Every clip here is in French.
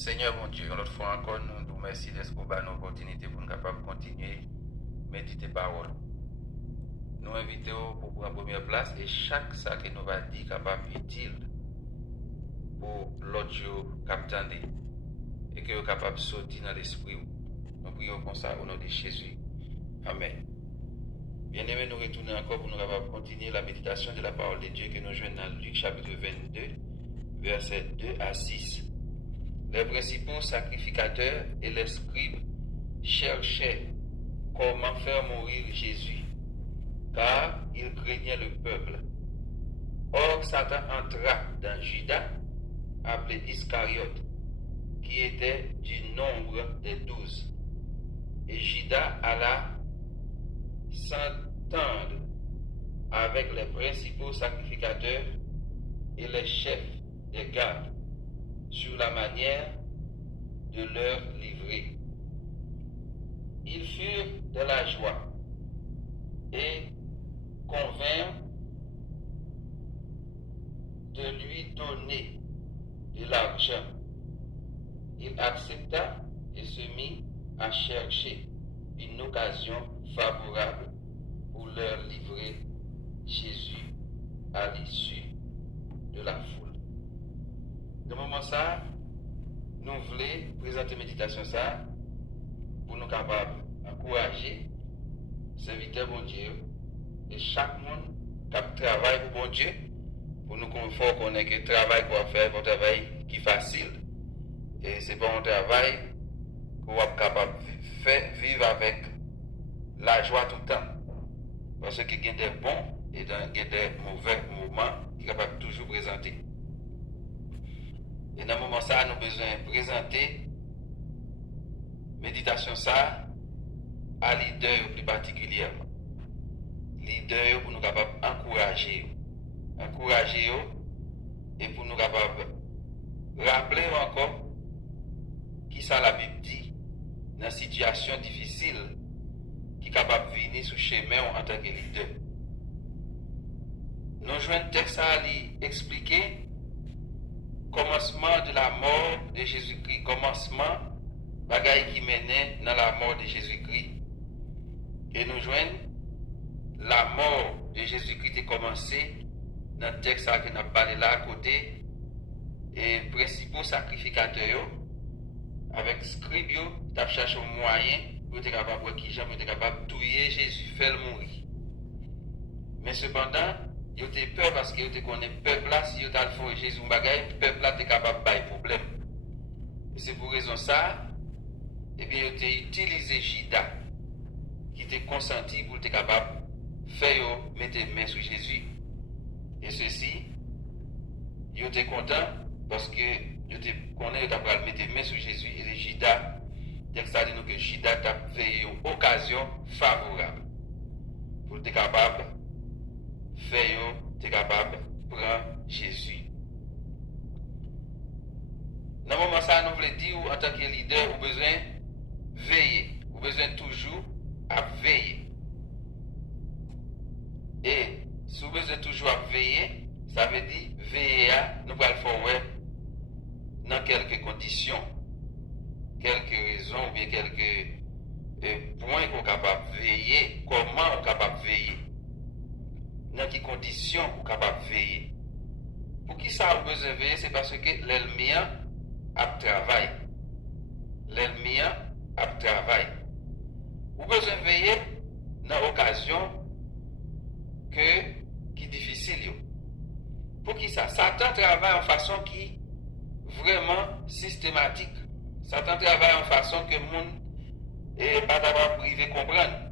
Seigneur mon Dieu, une autre fois encore, nous nous remercions de ce qu'on a l'opportunité pour nous capables de continuer à méditer parole. Nous invitons pour prendre première place et chaque ça que nous va dire capable utile pour l'autre jour capitaine et que nous capable de sortir dans l'esprit. Nous prions comme ça au nom de Jésus. Amen. Bien-aimés, nous retournons encore pour nous capables continuer la méditation de la parole de Dieu que nous jouons dans Luc chapitre 22, versets 2 à 6. Les principaux sacrificateurs et les scribes cherchaient comment faire mourir Jésus, car ils craignaient le peuple. Or, Satan entra dans Judas, appelé Iscariote, qui était du nombre des 12. Et Judas alla s'entendre avec les principaux sacrificateurs et les chefs des gardes sur la manière de leur livrer. Ils furent de la joie et convinrent de lui donner de l'argent. Il accepta et se mit à chercher une occasion favorable pour leur livrer Jésus à l'issue de la foule. De moment ça, nous voulons présenter méditation ça pour nous capables d'encourager serviteur bon Dieu et chaque monde qui travaille pour bon Dieu pour nous conforter qu'on ait que le travail qu'on va faire un travail qui est facile et c'est pas un travail qu'on va capable de faire vivre avec la joie tout le temps parce qu'il y a des bons et des mauvais moments qui sont capables de toujours présenter. Et dans ce moment ça, nous avons besoin de présenter méditation ça à leader plus particulièrement. Leader pour nous capables d'encourager et pour nous capables rappeler encore qui ça la Bible dit dans une situation difficile qui est capable de venir sur le chemin en tant que leader. Nous jouons un texte à lui expliquer commencement de la mort de Jésus-Christ, commencement bagaille qui menait dans la mort de Jésus-Christ. Et nous joignons la mort de Jésus-Christ est commencé dans le texte que nous avons parlé là à côté et principaux sacrificateurs avec scribes qui ont cherché un moyen pour être capable de tuer Jésus, faire le mourir. Mais cependant, ils ont peur parce qu'ils connaissent le peuple là, si ils ont fait Jésus un bagage, le peuple là est capable de faire problème. Et c'est pour raison ça, eh bien, ils ont utilisé Judas, qui était consenti pour être capable de faire mettre les mains sur Jésus. Et ceci, ils étaient contents parce que ils étaient connaissent qu'ils allaient mettre les mains sur Jésus et les Judas, ça dit nous que Judas a fait une occasion favorable pour être capable faire être capable de prendre Jésus. Dans ce moment ça, nous voulons dire en tant que leader, vous avez besoin de veiller, vous avez besoin toujours à veiller. Et si vous avez besoin toujours à veiller, ça veut dire veiller à nous allons faire dans quelques conditions, quelques raisons ou bien quelques points qu'on est capable de veiller, comment on est capable de veiller, dans quelles conditions on est capable de veiller. Pour qui ça vous besoin de veiller, c'est parce que l'ennemi a travail. L'ennemi a travail. Vous besoin de veiller dans l'occasion qui est difficile. Pour qui ça? Satan travaille en façon qui est vraiment systématique. Satan travaille en façon que le monde n'est pas d'abord privé comprendre.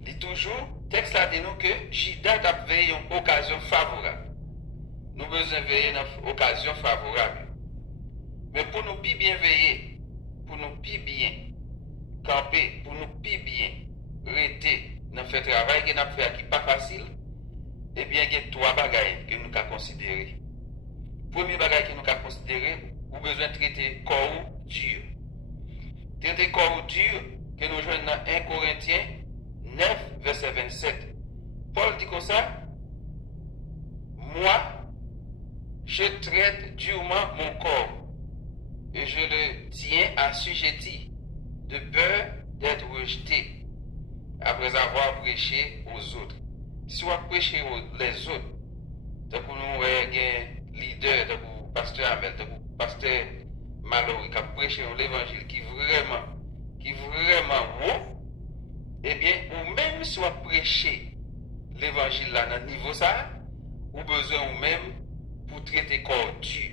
Il dit toujours, texte là dit nous que Judas a veillé une occasion favorable. Nous besoin veiller dans une occasion favorable. Mais pour nous bien veiller, pour nous bien camper, pour nous bien rester dans ce travail que nous avons fait qui n'est pas facile, eh bien, il y a trois bagages que nous avons considérés. Premier bagage que nous avons considéré, nous avons besoin de traiter corps dur. Traiter corps dur que nous jouons dans 1 Corinthiens 9, verset 27. Paul dit comme ça, moi, je traite durement mon corps et je bien assujettis, de peur d'être rejetés après avoir prêché aux autres. Si on prêche les autres, tant que nous avons un leader, tant que pasteur Amel, tant que pasteur Mallory qui a prêché l'évangile qui vraiment haut, eh bien, ou même si on prêche l'évangile là dans le niveau ça, ou besoin ou même pour traiter corps dur,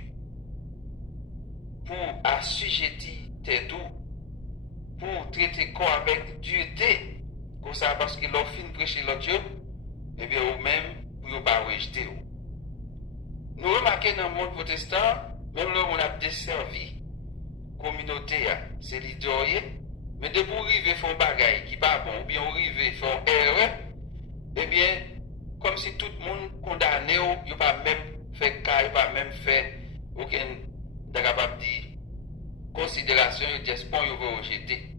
pour assujettir tes doux, pour traiter corps avec dureté, comme ça parce que l'on fin prêcher l'autre Dieu, eh bien, ou même pour ne pas rejeter. Nous remarquons dans le monde protestant, même là on a desservi communauté, c'est leader, mais de pour arriver font bagaille qui pas bon, ou bien arriver font erreur, eh bien, comme si tout le monde condamné, il n'y a pas même fait cas, il n'y a pas même fait aucun capable de dire considération, il dit bon, il va rejeter.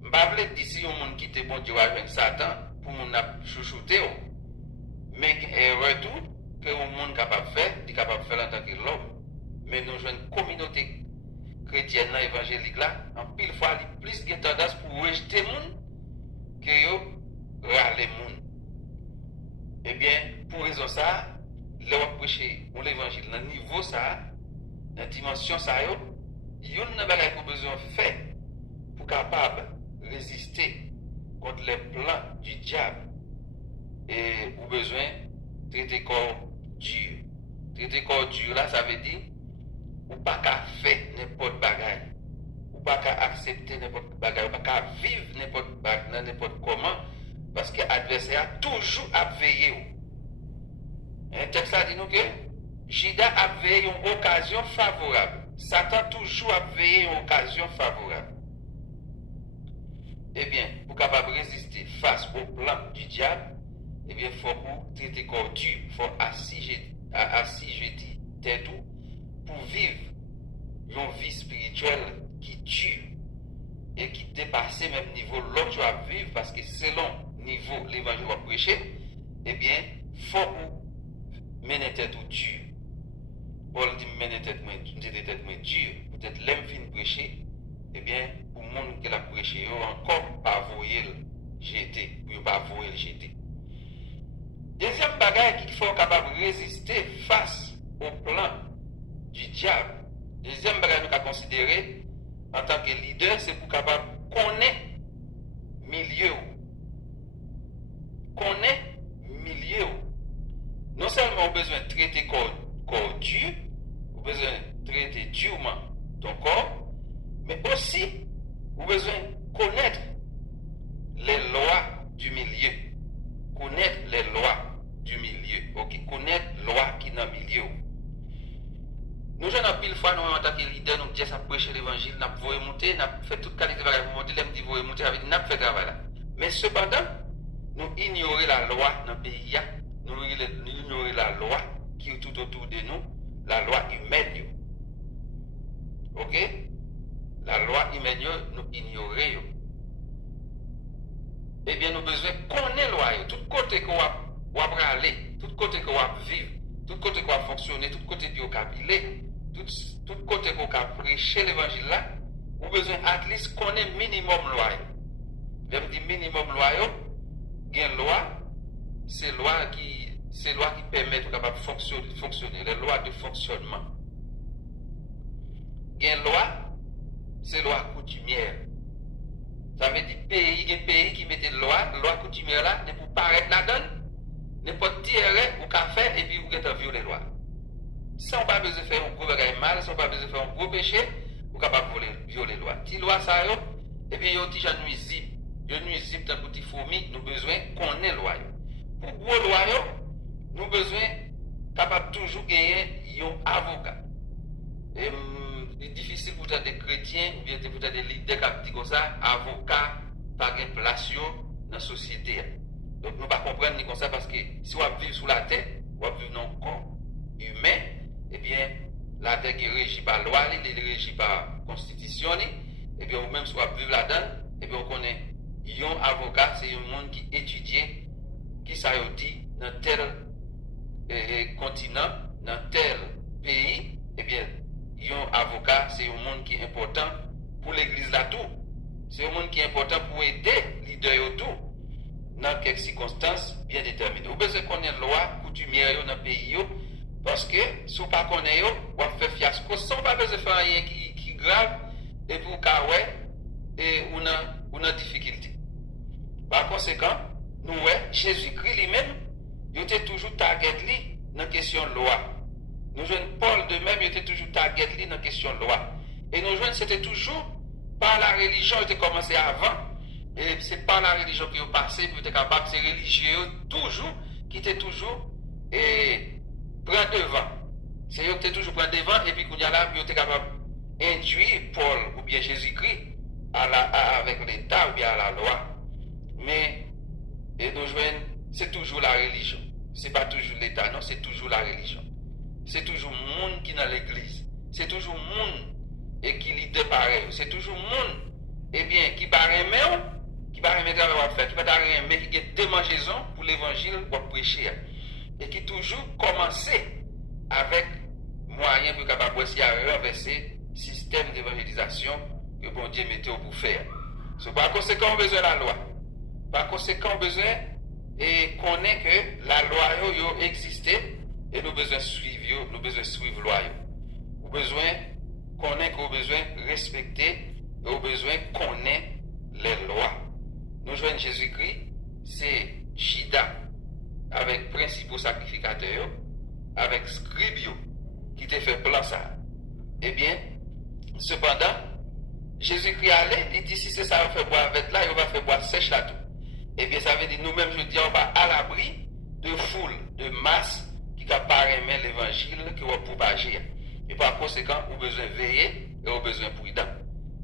Je ne vais pas dire si un monde qui était bon Dieu avec Satan pour mon chouchouter, mais erreur tout que le monde capable de faire, il est capable de faire en tant que l'homme. Mais nous jouons une communauté chrétienne évangélique là, en pile fois, il plus de tendance pour rejeter le monde que râler le monde. Eh bien, pour raison ça, là on prêcher l'évangile dans le niveau ça, dans la dimension ça, il y a une bagage qu'on a besoin de faire pour capable résister contre les plans du diable. Et ou besoin de traiter corps dur. Traiter corps dur là, ça veut dire ou pas qu'à faire n'importe bagaille, ou pas qu'à accepter n'importe bagaille, ou pas qu'à vivre n'importe comment, parce que l'adversaire a toujours à veiller. Un texte là dit nous que Judas a veillé une occasion favorable. Satan toujours a veillé une occasion favorable. Eh bien, pour capable résister face au plan du diable, eh bien, il faut traiter corps dur, il faut assujettir tête pour vivre une vie spirituelle qui tue et qui dépasse même niveau l'autre tu vas vivre parce que selon niveau l'évangile va prêcher, eh bien, il faut mener tête dur. Paul dit mener tête moins dure, peut-être l'aime fin prêcher, eh bien, pour le monde qui l'a prêché, encore pas voyer le jeter, pour pas voyer le jeter. Deuxième bagage qu'il faut capable de résister face au plan du diable. Deuxième bagage nous avons considéré en tant que leader, c'est pour capable connaître milieu. Connaître milieu. Non seulement on a besoin de traiter corps dur, on a besoin de traiter durement ton corps, mais aussi on a besoin de connaître les lois du milieu. Connaître les lois du milieu. Ok, connaître les lois qui sont dans le milieu. Nous, jeunes, en pile fois, nous, en tant que leader, nous disons, ça prêcher l'évangile, nous avons monter, nous avons fait toute qualité de travail pour monter, nous avons monter, nous avons fait travail là. Mais cependant, nous ignorons la loi dans le pays, nous ignorons la loi qui est tout autour de nous, la loi humaine. Ok? La loi humaine, nous ignorons. Eh bien, nous avons besoin de connaître la loi, tout côté qu'on va aller, tout côté qu'on va vivre, tout côté qu'on va fonctionner, tout côté qu'on va aller. Tout côté qu'on a prêché l'évangile là, vous avez besoin at least connaître minimum loi. Même dit minimum loi, il y a une loi, c'est loi qui permet de fonctionner, les lois de fonctionnement. Il y a une loi, c'est loi coutumière. Ça veut dire il y a un pays qui met loi coutumière là, ne pour paraître là-dedans, ne pas tirer ou qu'à faire et puis vous avez violer les lois. Si on n'a pas besoin de faire un gros bagage mal, si on n'a pas besoin de faire un gros péché, on est capable de violer les lois. Si loi ça et puis il y a des gens nuisibles. Il y a des nuisibles dans les fourmis, nous avons besoin qu'on ait les lois. Pour gros loi, nous avons besoin capable toujours gagner un avocat. C'est difficile pour des chrétiens ou bien pour des leaders qui disent comme ça, avocat, pas de place dans la société. Donc nous ne pouvons pas comprendre comme ça parce que si on vit sous la tête, on vit dans le corps humain, eh bien, la terre qui est régie par la loi, elle est régie par la constitution, et bien, même si on vit là-dedans, et bien, on connaît, un avocat, c'est un monde qui étudie, qui ça dit, dans tel continent, dans tel pays, eh bien, un avocat, c'est un monde qui est important important pour aider leader autour dans quelques circonstances bien déterminées. Vous besoin connaître loi coutumière dans le pays parce que si vous ne connaissez pas, vous allez faire fiasco sans pas besoin de faire rien qui grave et pour et on a difficulté. Par conséquent, nous Jésus-Christ lui-même, il était toujours target dans la question de loi. Nous jouons Paul de même, il était toujours target dans la question de loi. Et nous jouons, c'était toujours par la religion, il était commencé avant. Et c'est par la religion qui est passé, pour être capable, c'est religieux toujours, qui était toujours et prend devant. C'est eux qui était toujours prend devant, et puis qu'on y a là, il était capable d'induire Paul ou bien Jésus-Christ avec l'État ou bien à la loi. Mais et nous jouons, c'est toujours la religion. C'est pas toujours l'État, non, c'est toujours la religion. C'est toujours le monde qui est dans l'église. C'est toujours le monde et qui leader pareil. C'est toujours le monde qui paraît même, qui paraît même travail à faire, qui paraît même qui a démangeaison pour l'évangile pour prêcher. Et qui toujours commencer avec moyen pour capable aussi à renverser le système d'évangélisation que bon Dieu mettait pour faire. So, par conséquent, on a besoin de la loi. Par conséquent, on a besoin et connaît que la loi existait et nous besoin suivre, nous besoin suivre la loi. Nous besoin connaître, nous besoin respecter, nous besoin connaître les lois. Nous joignons Jésus-Christ, c'est Chida avec principaux sacrificateurs, avec scribio qui te fait plan ça. Eh bien, cependant, Jésus-Christ allait, il dit si c'est ça on fait boire avec là, il va faire boire sèche là tout. Eh bien, ça veut dire nous-mêmes, je dis, on va à l'abri de foule, de masse qui apparaît l'évangile qui va propager. Et par conséquent, vous avez besoin de veiller et vous avez besoin de prudent.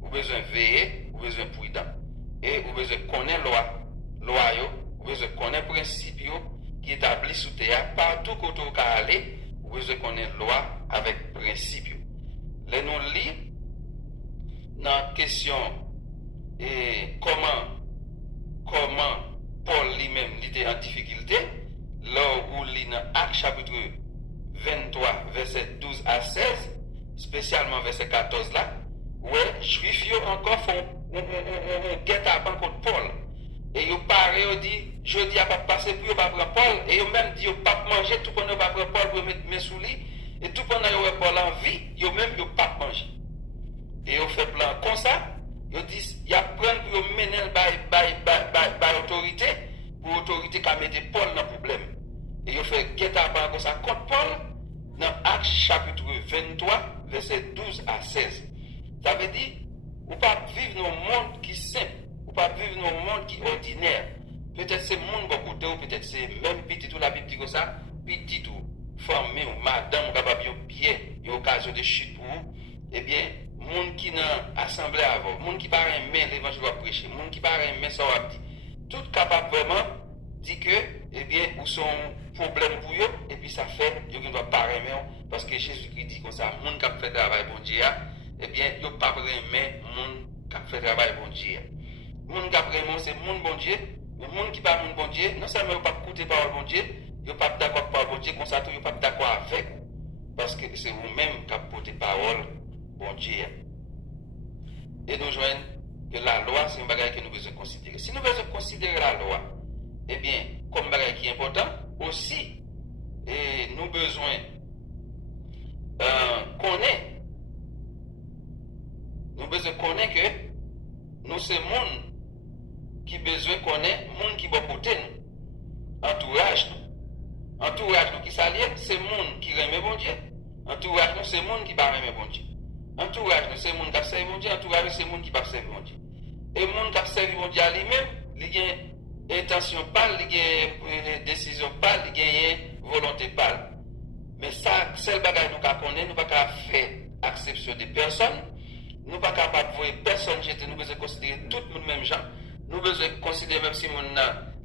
Vous avez besoin de veiller, vous avez besoin de prudent. Et vous avez besoin de connaître la loi, vous avez besoin de connaître les principes qui établis sous terre. Partout où vous allez aller, vous avez besoin de connaître la loi avec principes. Les nous lisons dans la question et comment Paul lui-même était en difficulté, là où il lit dans Actes chapitre 23, verset 12 à 16, spécialement verset 14 là, où les Juifs encore font un guet-apens contre Paul. Et ils parlent, ils disent, je dis à pas passer pour pas prendre Paul, et ils même disent, pas manger, tout pendant pas prendre Paul pour mettre sous lit, et tout pendant qu'ils Paul en vie, ils même pas manger. Et ils fait plan comme ça. Ils disent, il y a prendre pour mener par autorité, pour autorité qui a mis Paul dans le problème. Et ils fait guet-apens comme ça contre Paul, dans Actes chapitre 23, verset 12 à 16. Ça veut dire, ou pas vivre dans un monde qui est simple, ou pas vivre dans un monde qui est ordinaire. Peut-être c'est le monde qui côté, ou peut-être c'est même petit, tout la Bible dit comme ça, petit ou famille ou madame, ou capable de pied, il y a occasion de chute pour vous. Eh bien, monde qui n'a assemblé avant, monde qui paraît aimer l'évangile va prêcher, monde qui paraît aimer ça va dire, tout capable vraiment dit que, eh bien, où sont problème pour eux, et puis ça fait, ils ne doivent pas aimer, parce que Jésus-Christ dit comme ça, monde qui a fait travail bon Dieu, eh bien, ils ne pas aimer monde qui a fait travail bon Dieu. Monde qui a vraiment, c'est monde bon Dieu, mais monde qui pas monde bon Dieu, non seulement ils ne pas écouter parole bon Dieu, ils ne pas d'accord avec parole bon Dieu, comme ça, ils ne pas d'accord avec, parce que c'est vous-même qui avez porté parole bon Dieu. Et nous joignons que la loi, c'est un bagage que nous devons considérer. Si nous devons considérer la loi, eh bien, comme bagage qui est important, aussi, et nous besoin connaître, nous besoin connaître que nous c'est monde qui besoin connaître, monde qui va côté nous, entourage nous qui s'allie, c'est monde qui remet bon Dieu, entourage nous c'est monde qui pas remet bon Dieu. Entourage, c'est le monde qui servi mon Dieu, entourage, c'est le monde qui ne servi mon Dieu. Et le monde qui servi mon Dieu à lui-même, il a une intention pâle, il a une décision pâle, il a une volonté pâle. Mais ça, c'est le bagage que nous connaissons, nous ne pouvons pas faire exception de personne, nous ne pouvons pas voir personne jeter, nous devons considérer tout le monde même genre, nous devons considérer même si le monde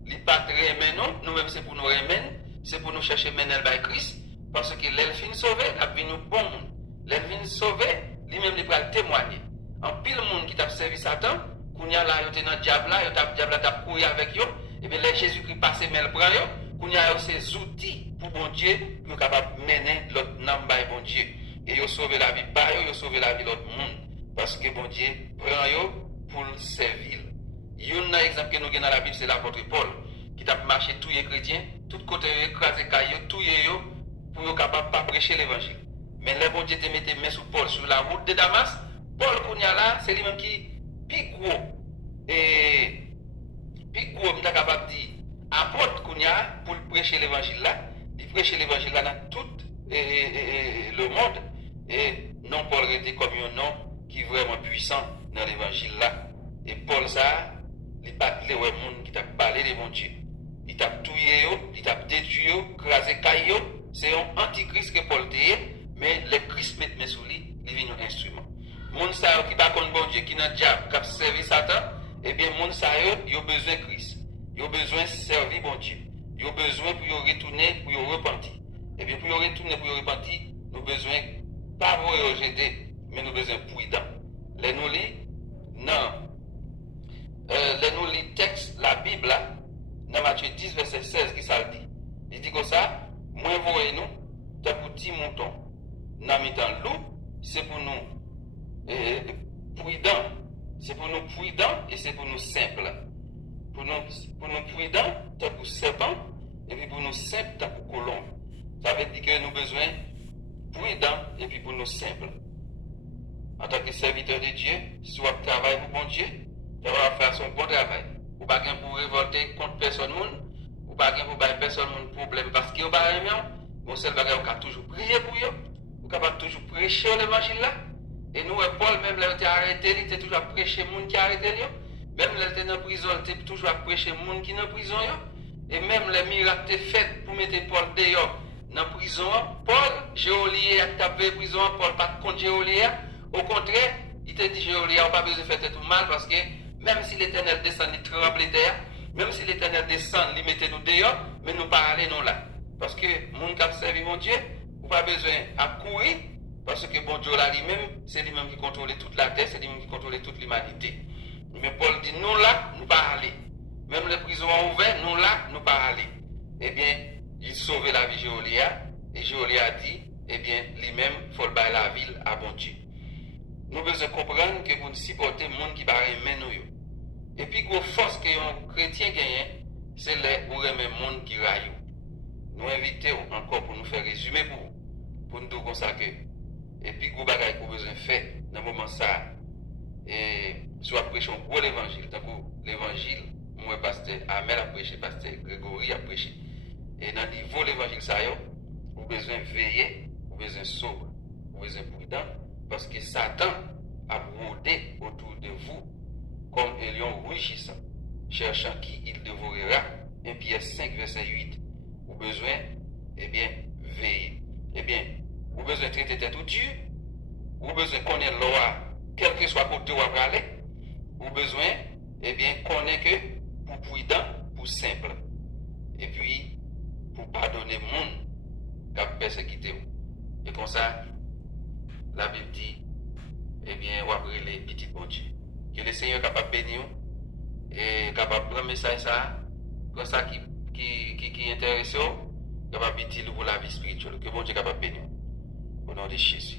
n'est pas très aimé, nous-mêmes c'est pour nous remettre, c'est pour nous chercher mener le Christ, parce que l'elfine sauvé, la vie nous bon monde. L'elfine sauvé, lui-même il va témoigner. En pile monde qui t'a servi Satan, qu'on y a là, il était dans le diable là, le diable t'a couru avec eux, et bien les Jésus-Christ passé mais le prend eux, qu'on y a ces outils pour bon Dieu, pour capable mener l'autre nom by bon Dieu. Et ils sauvé la vie par eux, ils sauvé la vie de l'autre monde. Parce que bon Dieu prend eux pour le servir. Un exemple que nous avons dans la Bible, c'est l'apôtre Paul, qui a marché tous les chrétiens, tout côté écrasé caillou, tout pour être capable de pas prêcher l'évangile. Mais le bon Dieu te mette main sur Paul sur la route de Damas. Paul Kounia là, c'est lui-même qui plus gros et plus gros, on est capable de dire apôtre Kounia pour prêcher l'évangile là. Il prêcher l'évangile là dans tout le monde. Et non Paul était comme un nom qui est vraiment puissant dans l'évangile là. Et Paul ça, il pas les gens qui t'a parlé de mon Dieu. Il t'a tué, il t'a détruit, crasé caillou. C'est un antichrist que Paul était, mais le Christ met mes sous lui, il vient un instrument. Moun sa yo qui pas contre bon Dieu, qui n'a diable, qui a servi Satan, eh bien moun sa yo, il a besoin de Christ. Il a besoin de servir bon Dieu. Il a besoin pour y retourner, pour y repentir. Eh bien pour y retourner, pour y repentir, nous avons besoin pas pour y rejeter, mais nous avons besoin de prudent. Les nous lit, non. Les nous lit texte, la Bible là, dans Matthieu 10, verset 16, qui ça le dit. Il dit comme ça, moi voyez nous, t'as pour petit mouton. Dans le temps loup, c'est pour nous prudents. C'est pour nous prudents et c'est pour nous simples. Pour nous prudents, t'as pour serpent, et puis pour nous simples, t'as pour colombe. Ça veut dire que nous avons besoin prudents et puis pour nous simples. En tant que serviteur de Dieu, si vous travaillez pour bon Dieu, tu vas faire son bon travail. Ou pas pour révolter contre personne, ou pas pour faire personne problème parce que vous pas aimer, mon seul bagage on toujours prier pour eux, vous capable toujours prêcher l'évangile là. Et nous Paul même là il arrêté, il était toujours à prêcher monde qui arrêté lui. Même là il était dans prison, il était toujours à prêcher monde qui dans prison yo. Et même les miracles étaient faits pour mettre Paul dehors dans prison. Paul, Géolier a tapé prison, Paul pas contre Géolier. Au contraire, il te dit Géolier, on n'a pas besoin de faire tout mal parce que même si l'Éternel descend, il tremble terre. Même si l'Éternel descend, il mettait nous dehors, mais nous pas aller nous là. Parce que mon cap servi mon Dieu, vous pas besoin à courir, parce que bon Dieu là lui-même, c'est lui-même qui contrôle toute la terre, c'est lui-même qui contrôle toute l'humanité. Mais Paul dit nous là, nous pas aller. Même les prisons ouvertes, nous là, nous pas aller. Eh bien, il sauve la vie de Géolia, et Géolia dit, eh bien, lui-même, il faut le bailler la ville à bon Dieu. Nous devons comprendre que pour nous supporter le monde qui va aimer nous. Et puis, la force que un chrétien gagne, c'est les où aimer le monde qui raille. Nous invitons encore pour nous faire résumer pour nous dire comme ça que. Et puis, gros bagage qu'on besoin faire dans le moment ça, et soit prêcher un gros évangile. Donc, l'évangile, moi, pasteur Amel a prêché, pasteur Grégory a prêché. Et dans le niveau de l'évangile, ça y est, vous avez besoin de veiller, vous avez besoin de sobre, vous avez besoin de prudent, parce que Satan a rôdé autour de vous comme un lion rugissant, cherchant qui il dévorera. 1 Pierre 5, verset 8. Vous avez besoin, eh bien, veiller. Eh bien, vous avez besoin de traiter tête au Dieu, vous avez besoin de connaître la loi, quel que soit côté où vous aller. Vous avez besoin, eh bien, connaître que pour prudent, pour simple. Et puis, pour pardonner le monde qui a persécuté vous. Et comme ça, la Bible dit, eh bien, vous avez les petits bon Dieu. Que le Seigneur est capable de bénir et capable de prendre le message ça, comme ça qui intéresse, capable de dire pour la vie spirituelle. Que bon Dieu est capable de bénir. Au nom de Jésus.